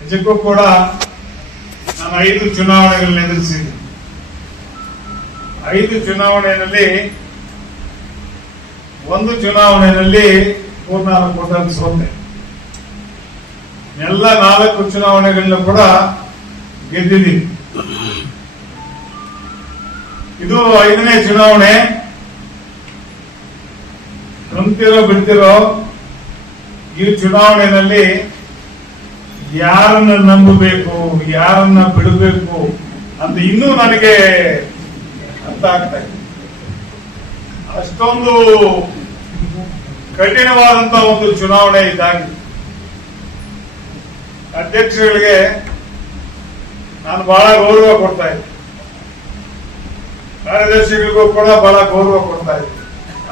ನಿಜಕ್ಕೂ ಕೂಡ ನಾನು ಐದು ಚುನಾವಣೆಗಳನ್ನ ಎದುರಿಸಿದ್ದೀನಿ. ಐದು ಚುನಾವಣೆಯಲ್ಲಿ ಒಂದು ಚುನಾವಣೆಯಲ್ಲಿ ಮೂರ್ನಾಲ್ಕು ಕೋಟಿ ಸೋತೆ ಎಲ್ಲ ನಾಲ್ಕು ಚುನಾವಣೆಗಳನ್ನ ಕೂಡ ಗೆದ್ದಿದ್ದೀನಿ. ಇದು ಐದನೇ ಚುನಾವಣೆ. ನಂಬ್ತಿರೋ ಬಿಡ್ತಿರೋ ಈ ಚುನಾವಣೆಯಲ್ಲಿ ಯಾರನ್ನ ನಂಬಬೇಕು, ಯಾರನ್ನ ಬಿಡಬೇಕು ಅಂತ ಇನ್ನೂ ನನಗೆ ಅರ್ಥ ಆಗ್ತಾ ಇದೆ ಅಷ್ಟೊಂದು ಕಠಿಣವಾದಂತ ಒಂದು ಚುನಾವಣೆ ಇದ್ದಾಗ ಅಧ್ಯಕ್ಷಗಳಿಗೆ ನಾನು ಬಹಳ ಗೌರವ ಕೊಡ್ತಾ ಇದ್ದೆ. ಕಾರ್ಯದರ್ಶಿಗಳಿಗೂ ಕೂಡ ಬಹಳ ಗೌರವ ಕೊಡ್ತಾ ಇದ್ದೆ.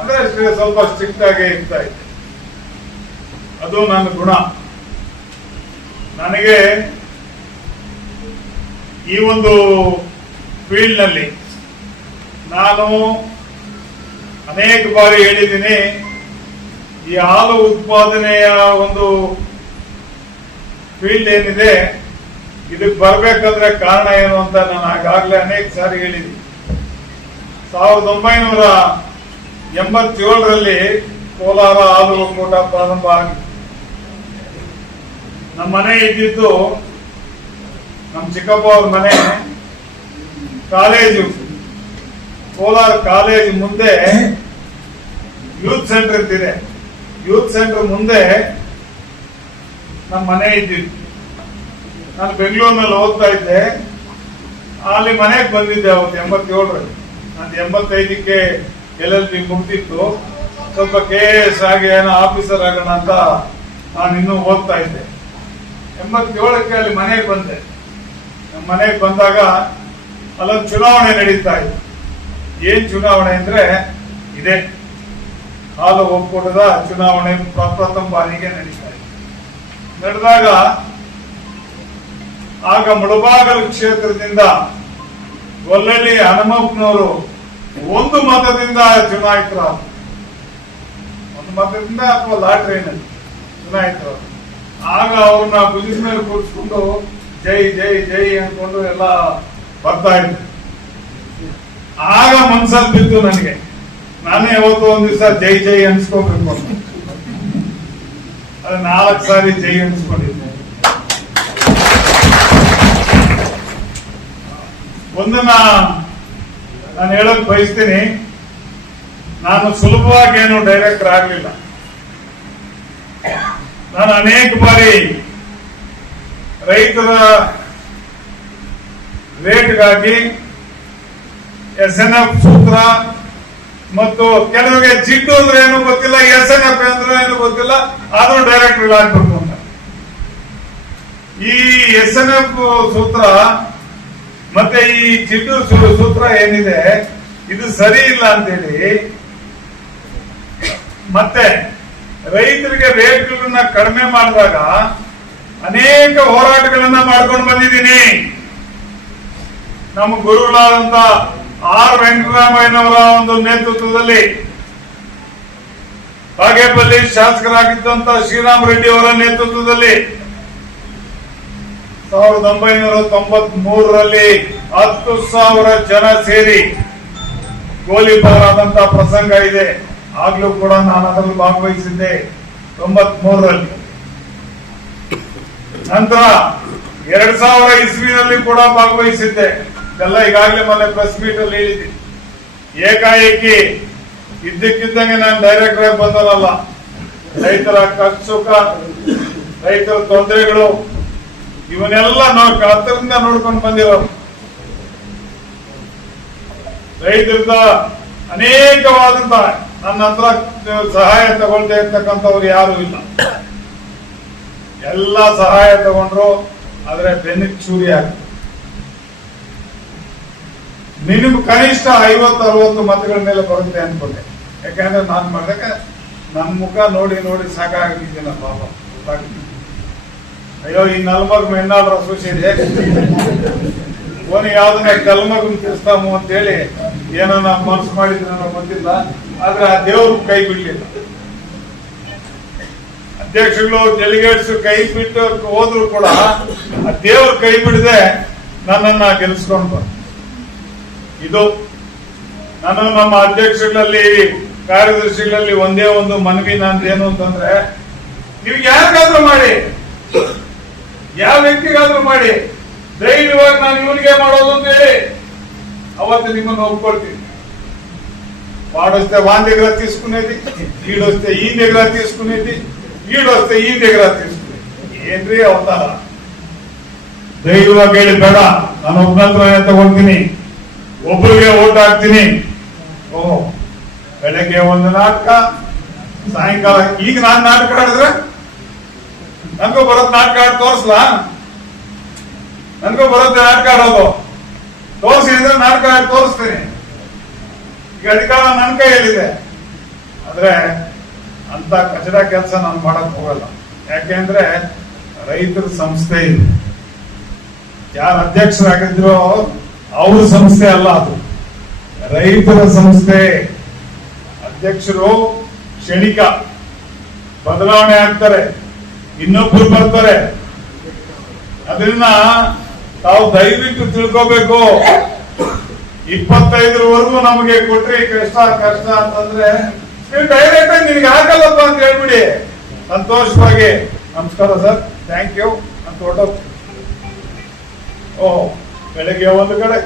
ಅಂದ್ರೆ ಸ್ವಲ್ಪ ಸ್ಟ್ರಿಕ್ಟ್ ಆಗಿ ಇರ್ತಾ ಇದ್ದೆ. ಅದು ನನ್ನ ಗುಣ. ನನಗೆ ಈ ಒಂದು ಫೀಲ್ಡ್ನಲ್ಲಿ ನಾನು ಅನೇಕ ಬಾರಿ ಹೇಳಿದ್ದೀನಿ, ಈ ಹಾಲು ಉತ್ಪಾದನೆಯ ಒಂದು ಫೀಲ್ಡ್ ಏನಿದೆ, ಇದಕ್ಕೆ ಬರಬೇಕಂದ್ರೆ ಕಾರಣ ಏನು ಅಂತ ನಾನು ಆಗಾಗಲೇ ಅನೇಕ ಸಾರಿ ಹೇಳಿದ್ದೀನಿ. ಸಾವಿರದ ಒಂಬೈನೂರ ಎಂಬತ್ತೇಳರಲ್ಲಿ ಕೋಲಾರ ಹಾಲು ಒಕ್ಕೂಟ ಪ್ರಾರಂಭ ಆಗಿದೆ. ನಮ್ಮ ಮನೆ ಇದ್ದಿದ್ದು ನಮ್ಮ ಚಿಕ್ಕಪ್ಪ ಅವ್ರ ಮನೆ ಕಾಲೇಜು. ಕೋಲಾರ ಕಾಲೇಜ್ ಮುಂದೆ ಯೂತ್ ಸೆಂಟರ್ ಇದ್ದಿದೆ. ಯೂತ್ ಸೆಂಟರ್ ಮುಂದೆ ನಮ್ಮ ಮನೆ ಇದ್ದಿದ್ದು. ನಾನು ಬೆಂಗಳೂರಿನಲ್ಲಿ ಓದ್ತಾ ಇದ್ದೆ. ಅಲ್ಲಿ ಮನೆಗೆ ಬಂದಿದ್ದೆ ಅವತ್ತು ಎಂಬತ್ತೇಳರಲ್ಲಿ. ನಾನು ಎಂಬತ್ತೈದಕ್ಕೆ ಎಲ್ ಎಲ್ ಬಿ ಮುಗ್ದಿತ್ತು. ಸ್ವಲ್ಪ ಕೆ ಎಸ್ ಆಗಿ ಏನೋ ಆಫೀಸರ್ ಆಗೋಣ ಅಂತ ನಾನು ಇನ್ನೂ ಓದ್ತಾ ಇದ್ದೆ. ಎಂಬತ್ತೇಳಕ್ಕೆ ಅಲ್ಲಿ ಮನೆಗೆ ಬಂದೆ. ಮನೆಗೆ ಬಂದಾಗ ಅಲ್ಲೊಂದು ಚುನಾವಣೆ ನಡೀತಾ ಇತ್ತು. ಏನ್ ಚುನಾವಣೆ ಅಂದ್ರೆ ಇದೆ. ಹಾಲು ಒಕ್ಕೂಟದ ಚುನಾವಣೆ ಪ್ರಪ್ರಥಮ ಬಾರಿಗೆ ನಡೀತಾ ಇತ್ತು. ನಡೆದಾಗ ಆಗ ಮುಳಬಾಗಲ್ ಕ್ಷೇತ್ರದಿಂದ ಗೊಲ್ಲಳ್ಳಿ ಹನುಮಪ್ಪನವರು ಒಂದು ಮತದಿಂದ ಚುನಾಯಿತರ ಒಂದು ಮತದಿಂದ ಅಥವಾ ಲಾಟ್ರಿನಲ್ಲಿ ಚುನಾಯಿತರಾದರು. ಆಗ ಅವ್ರನ್ನ ಭುಜದ ಮೇಲೆ ಕೂರಿಸ್ಕೊಂಡು ಜೈ ಜೈ ಜೈ ಅನ್ಕೊಂಡು ಎಲ್ಲ ಬರ್ತಾ ಇದ್ರು. ಆಗ ಮನ್ಸಲ್ಲಿ ಬಿತ್ತು ನನಗೆ, ನಾನೇ ಯಾವತ್ತು ಒಂದ್ ದಿವಸ ಜೈ ಜೈ ಅನ್ಸ್ಕೋಬೇಕು ಅಂತ. ಅದು ನಾಲ್ಕು ಸಾರಿ ಜೈ ಅನ್ಸ್ಕೊಂಡಿದ್ದೆ. ಒಂದನ್ನ ನಾನು ಹೇಳಕ್ ಬಯಸ್ತೀನಿ. ನಾನು ಸುಲಭವಾಗಿ ಏನು ಡೈರೆಕ್ಟರ್ ಆಗ್ಲಿಲ್ಲ. ನಾನು ಅನೇಕ ಬಾರಿ ರೈತರ ರೇಟ್ಗಾಗಿ ಎಸ್ ಎನ್ ಎಫ್ ಸೂತ್ರ ಮತ್ತು ಕೆಲವರಿಗೆ ಜಿಡ್ಡು ಅಂದ್ರೆ ಏನು ಗೊತ್ತಿಲ್ಲ ಎಸ್ ಎನ್ ಎಫ್ ಅಂದ್ರೆ ಏನು ಗೊತ್ತಿಲ್ಲ, ಆದ್ರೂ ಡೈರೆಕ್ಟ್ ಆಗ್ಬೇಕು ಅಂತ. ಈ ಎಸ್ ಎನ್ ಎಫ್ ಸೂತ್ರ ಮತ್ತೆ ಈ ಜಿಡ್ಡು ಸೂತ್ರ ಏನಿದೆ, ಇದು ಸರಿ ಇಲ್ಲ ಅಂತೇಳಿ ಮತ್ತೆ ರೈತರಿಗೆ ರೇಟ್ಗಳನ್ನ ಕಡಿಮೆ ಮಾಡಿದಾಗ ಅನೇಕ ಹೋರಾಟಗಳನ್ನ ಮಾಡ್ಕೊಂಡು ಬಂದಿದ್ದೀನಿ. ನಮ್ಮ ಗುರುಗಳಾದಂತ ಆರ್ ವೆಂಕಟರಾಮಯ್ಯನವರ ಒಂದು ನೇತೃತ್ವದಲ್ಲಿ ಬಾಗೇಪಲ್ಲಿ ಶಾಸಕರಾಗಿದ್ದಂತ ಶ್ರೀರಾಮ್ ರೆಡ್ಡಿ ಅವರ ನೇತೃತ್ವದಲ್ಲಿ ಸಾವಿರದ ಒಂಬೈನೂರ ತೊಂಬತ್ ಮೂರರಲ್ಲಿ ಹತ್ತು ಸಾವಿರ ಜನ ಸೇರಿ ಗೋಲಿಬಾರಾದಂತ ಪ್ರಸಂಗ ಇದೆ. ಆಗ್ಲೂ ಕೂಡ ನಾನು ಅದರಲ್ಲಿ ಭಾಗವಹಿಸಿದ್ದೆ ತೊಂಬತ್ ಮೂರರಲ್ಲಿ ನಂತರ ಎರಡ್ ಸಾವಿರ ಇಸ್ವಿನಲ್ಲಿ ಕೂಡ ಭಾಗವಹಿಸಿದ್ದೆ. ಇದೆಲ್ಲ ಈಗಾಗಲೇ ಮೊನ್ನೆ ಪ್ರೆಸ್ ಮೀಟ್ ಅಲ್ಲಿ ಹೇಳಿದ್ದೀನಿ ಏಕಾಏಕಿ ಇದ್ದಕ್ಕಿದ್ದಂಗೆ ನಾನು ಡೈರೆಕ್ಟರ್ ಆಗಿ ಬಂದನಲ್ಲ. ರೈತರ ಕಚ್ಚುಕ ರೈತರ ತೊಂದರೆಗಳು, ಇವನ್ನೆಲ್ಲ ನಾವು ಹತ್ತರಿಂದ ನೋಡ್ಕೊಂಡು ಬಂದಿರೋ ರೈತರದ ಅನೇಕವಾದಂತ ನನ್ನ ಹತ್ರ ಸಹಾಯ ತಗೊಳ್ತಾ ಇರ್ತಕ್ಕಂಥವ್ರು ಯಾರು ಇಲ್ಲ. ಎಲ್ಲ ಸಹಾಯ ತಗೊಂಡ್ರು, ಆದ್ರೆ ಬೆನ್ನಿಗೆ ಚೂರಿ ಆಗ್ತದೆ ಮಿನಿಮಮ್ ಕನಿಷ್ಠ ಐವತ್ತು, ಅರವತ್ತು ಮತಗಳ ಮೇಲೆ ಬರುತ್ತೆ ಅನ್ಕೊಂಡೆ. ಯಾಕಂದ್ರೆ ನಾನು ಮಾಡಿದಾಗ ನನ್ನ ಮುಖ ನೋಡಿ ನೋಡಿ ಸಾಕಾಗಿದ್ದೀನ ಪಾಪ ಗೊತ್ತಾಗ್ತಿದೆ. ಅಯ್ಯೋ, ಈ ನಲ್ಮಗ್ ಮೆನ್ನಾಡ್ರ ಅಸೋಸಿಯೇಟ್ ಓನಿ ಯಾವ್ದನ್ನ ಕಲ್ಮಗನ್ ತಿರ್ಸ್ತಾಮು ಅಂತ ಹೇಳಿ ಏನನ್ನ ಮನಸ್ಸು ಮಾಡಿದ್ರೆ ಗೊತ್ತಿಲ್ಲ, ಆದ್ರೆ ಆ ದೇವ್ರ ಕೈ ಬಿಡ್ಲಿಲ್ಲ. ಅಧ್ಯಕ್ಷಗಳು ಡೆಲಿಗೇಟ್ಸ್ ಕೈ ಬಿಟ್ಟು ಹೋದ್ರು ಕೂಡ ಆ ದೇವ್ರ ಕೈ ಬಿಡದೆ ನನ್ನನ್ನ ಗೆಲ್ಸ್ಕೊಂಡು ಬಂದ ಇದು ನಾನು ನಮ್ಮ ಅಧ್ಯಕ್ಷಗಳಲ್ಲಿ ಕಾರ್ಯದರ್ಶಿಗಳಲ್ಲಿ ಒಂದೇ ಒಂದು ಮನವಿ ನಾನು ಏನು ಅಂತಂದ್ರೆ, ನೀವು ಯಾರಿಗಾದ್ರೂ ಮಾಡಿ, ಯಾವ ವ್ಯಕ್ತಿಗಾದ್ರೂ ಮಾಡಿ ಧೈರ್ಯವಾಗಿ ನಾನು ಇವನಿಗೆ ಮಾಡೋದು ಅಂತ ಹೇಳಿ ಅವತ್ತು ನಿಮ್ಮನ್ನು ಒಪ್ಕೊಳ್ತೀನಿ. వాడొస్తే వాని దగ్గర తీసుకునేది ಗೀಡಸ್ತೆ ಈ దగ్గర తీసుకునేది ಗೀಡೋಸ್ತೆ ಈ దగ్గర తీసుకునేది ಏನ್ರಿ అవుతారా ಧೈರ್ಯವಾಗಿ ಹೇಳಿ, ಬೇಡ, ನಾನು ಒಬ್ಬನತ್ರ ತಗೊಂತೀನಿ ಒಬ್ಬರಿಗೆ ಓಟ್ ಹಾಕ್ತೀನಿ. ಓ ಬೆಳಗ್ಗೆ ಒಂದು ನಾಟಕ, ಸಾಯಂಕಾಲ, ಈಗ ನಾನು ನಾಟಕ ಆಡಿದ್ರೆ? ನಂಗೂ ಬರೋದ್ ನಾಟಕ ಆಡ್ ತೋರಿಸ್ಲಾ? ನನ್ಗೂ ಬರುತ್ತೆ ನಾಟಕ ಆಡೋದು. ತೋರಿಸಿ ಅಂದ್ರೆ ನಾಟಕ ತೋರಿಸ್ತೀನಿ. ಈಗ ಅಧಿಕಾರ ನನ್ನ ಕೈಯಲ್ಲಿದೆ. ಆದ್ರೆ ಅಂತ ಕಚಡ ಕೆಲಸ ನಾನು ಮಾಡಕ್ ಹೋಗಲ್ಲ. ಯಾಕೆಂದ್ರೆ ರೈತರ ಸಂಸ್ಥೆ ಇದೆ. ಯಾರು ಅಧ್ಯಕ್ಷರಾಗಿದ್ರೋ ಅವ್ರ ಸಂಸ್ಥೆ ಅಲ್ಲ ಅದು. ರೈತರ ಸಂಸ್ಥೆ. ಅಧ್ಯಕ್ಷರು ಕ್ಷಣಿಕ ಬದಲಾವಣೆ ಆಗ್ತಾರೆ. ಇನ್ನೊಬ್ರು ಬರ್ತಾರೆ. ಅದನ್ನ ತಾವು ದಯವಿಟ್ಟು ತಿಳ್ಕೋಬೇಕು. ಇಪ್ಪತ್ತೈದರವರೆಗೂ ನಮಗೆ ಕೊಟ್ರಿ ಕಷ್ಟ ಕಷ್ಟ ಅಂತಂದ್ರೆ, ನೀವು ಡೈರೆಕ್ಟ್ ಆಗಿ ಆಗಲ್ಲಪ್ಪ ಅಂತ ಹೇಳ್ಬಿಡಿ. ಸಂತೋಷವಾಗಿ. ನಮಸ್ಕಾರ ಸರ್. ಥ್ಯಾಂಕ್ ಯು ಅಂತ ಹೊಟ್ಟೋಗ್ ಓ ಬೆಳಗ್ಗೆ ಒಂದು ಕಡೆ,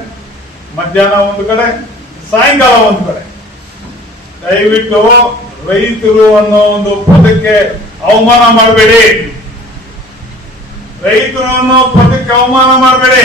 ಮಧ್ಯಾಹ್ನ ಒಂದು ಕಡೆ, ಸಾಯಂಕಾಲ ಒಂದು ಕಡೆ. ದಯವಿಟ್ಟು ರೈತರು ಅನ್ನೋ ಒಂದು ಪದಕ್ಕೆ ಅವಮಾನ ಮಾಡಬೇಡಿ. ರೈತರು ಅನ್ನೋ ಪದಕ್ಕೆ ಅವಮಾನ ಮಾಡಬೇಡಿ.